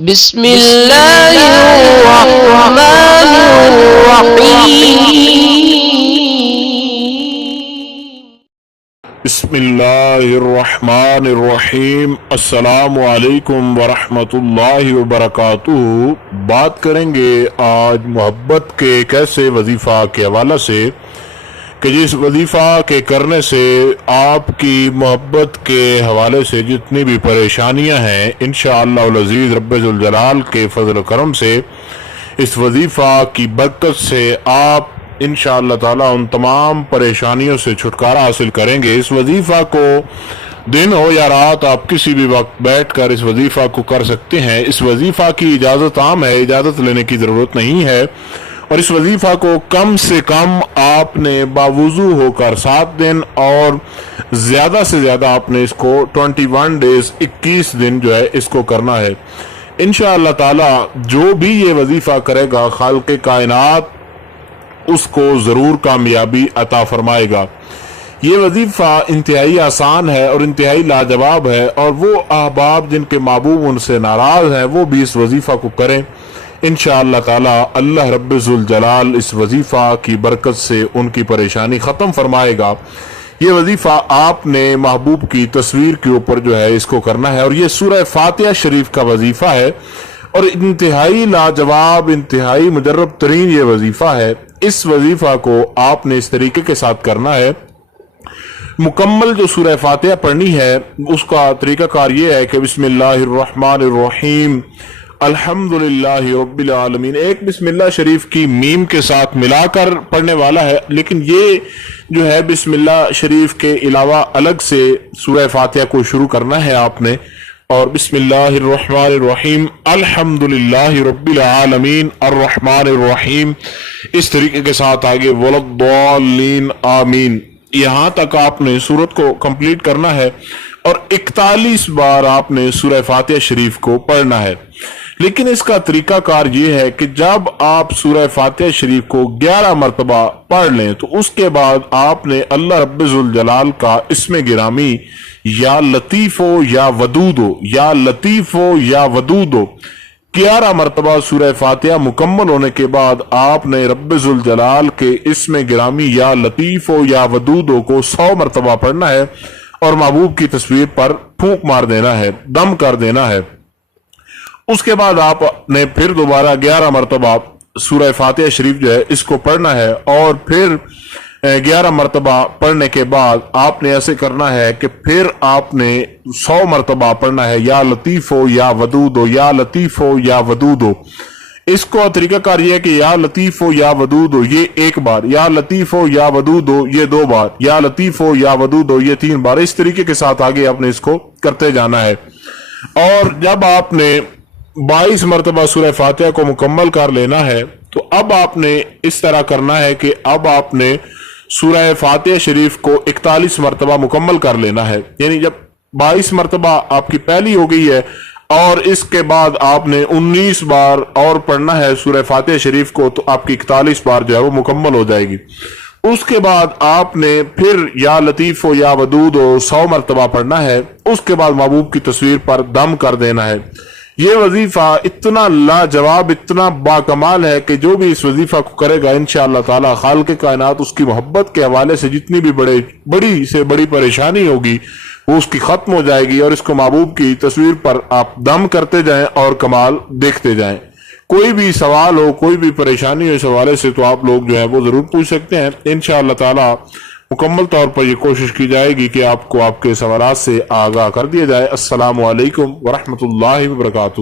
بسم اللہ الرحمن الرحیم بسم اللہ الرحمن الرحیم۔ السلام علیکم ورحمۃ اللہ وبرکاتہ۔ بات کریں گے آج محبت کے ایک ایسے وظیفہ کے حوالے سے کہ جس وظیفہ کے کرنے سے آپ کی محبت کے حوالے سے جتنی بھی پریشانیاں ہیں انشاءاللہ العزیز رب ذوالجلال کے فضل و کرم سے اس وظیفہ کی برکت سے آپ انشاءاللہ تعالی ان تمام پریشانیوں سے چھٹکارا حاصل کریں گے۔ اس وظیفہ کو دن ہو یا رات آپ کسی بھی وقت بیٹھ کر اس وظیفہ کو کر سکتے ہیں۔ اس وظیفہ کی اجازت عام ہے، اجازت لینے کی ضرورت نہیں ہے، اور اس وظیفہ کو کم سے کم آپ نے باوضو ہو کر 7 دن اور زیادہ سے زیادہ آپ نے اس کو 21 ڈیز 21 دن جو ہے اس کو کرنا ہے۔ انشاءاللہ تعالی جو بھی یہ وظیفہ کرے گا خالق کائنات اس کو ضرور کامیابی عطا فرمائے گا۔ یہ وظیفہ انتہائی آسان ہے اور انتہائی لاجواب ہے، اور وہ احباب جن کے محبوب ان سے ناراض ہیں وہ بھی اس وظیفہ کو کریں۔ انشاءاللہ تعالی اللہ رب ذوالجلال اس وظیفہ کی برکت سے ان کی پریشانی ختم فرمائے گا۔ یہ وظیفہ آپ نے محبوب کی تصویر کے اوپر جو ہے اس کو کرنا ہے، اور یہ سورہ فاتحہ شریف کا وظیفہ ہے، اور انتہائی لاجواب انتہائی مجرب ترین یہ وظیفہ ہے۔ اس وظیفہ کو آپ نے اس طریقے کے ساتھ کرنا ہے۔ مکمل جو سورہ فاتحہ پڑھنی ہے اس کا طریقہ کار یہ ہے کہ بسم اللہ الرحمن الرحیم الحمدللہ رب العالمین، ایک بسم اللہ شریف کی میم کے ساتھ ملا کر پڑھنے والا ہے، لیکن یہ جو ہے بسم اللہ شریف کے علاوہ الگ سے سورہ فاتحہ کو شروع کرنا ہے آپ نے، اور بسم اللہ الرحمن الرحیم الحمدللہ رب العالمین الرحمن الرحیم اس طریقے کے ساتھ آگے ولضالین آمین، یہاں تک آپ نے سورت کو کمپلیٹ کرنا ہے، اور 41 بار آپ نے سورہ فاتحہ شریف کو پڑھنا ہے۔ لیکن اس کا طریقہ کار یہ ہے کہ جب آپ سورہ فاتحہ شریف کو 11 مرتبہ پڑھ لیں تو اس کے بعد آپ نے اللہ رب ذوالجلال کا اسم گرامی یا لطیف ہو یا ودود ہو، یا لطیف ہو یا ودود ہو، 11 مرتبہ سورہ فاتحہ مکمل ہونے کے بعد آپ نے رب ذوالجلال کے اسم گرامی یا لطیف ہو یا ودود ہو کو 100 مرتبہ پڑھنا ہے، اور محبوب کی تصویر پر پھونک مار دینا ہے، دم کر دینا ہے۔ اس کے بعد آپ نے پھر دوبارہ 11 مرتبہ سورہ فاتحہ شریف جو ہے اس کو پڑھنا ہے، اور پھر 11 مرتبہ پڑھنے کے بعد آپ نے ایسے کرنا ہے کہ پھر آپ نے 100 مرتبہ پڑھنا ہے یا لطیف ہو یا ودود ہو، یا لطیف ہو یا ودود ہو۔ اس کو طریقہ کار یہ ہے کہ یا لطیف ہو یا ودود ہو یہ 1 بار، یا لطیف ہو یا ودود ہو یہ 2 بار، یا لطیف ہو یا ودود ہو یہ 3 بار، اس طریقے کے ساتھ آگے آپ نے اس کو کرتے جانا ہے۔ اور جب آپ نے 22 مرتبہ سورہ فاتحہ کو مکمل کر لینا ہے تو اب آپ نے اس طرح کرنا ہے کہ اب آپ نے سورہ فاتحہ شریف کو 41 مرتبہ مکمل کر لینا ہے، یعنی جب 22 مرتبہ آپ کی پہلی ہو گئی ہے اور اس کے بعد آپ نے 19 بار اور پڑھنا ہے سورہ فاتحہ شریف کو، تو آپ کی 41 بار جو ہے وہ مکمل ہو جائے گی۔ اس کے بعد آپ نے پھر یا لطیف ہو یا ودود ہو 100 مرتبہ پڑھنا ہے، اس کے بعد محبوب کی تصویر پر دم کر دینا ہے۔ یہ وظیفہ اتنا لاجواب اتنا باکمال ہے کہ جو بھی اس وظیفہ کو کرے گا انشاءاللہ تعالی خالق کائنات اس کی محبت کے حوالے سے جتنی بھی بڑی سے بڑی پریشانی ہوگی وہ اس کی ختم ہو جائے گی، اور اس کو محبوب کی تصویر پر آپ دم کرتے جائیں اور کمال دیکھتے جائیں۔ کوئی بھی سوال ہو، کوئی بھی پریشانی ہو اس حوالے سے تو آپ لوگ جو ہے وہ ضرور پوچھ سکتے ہیں۔ انشاءاللہ تعالی مکمل طور پر یہ کوشش کی جائے گی کہ آپ کو آپ کے سوالات سے آگاہ کر دیا جائے۔ السلام علیکم ورحمۃ اللہ وبرکاتہ۔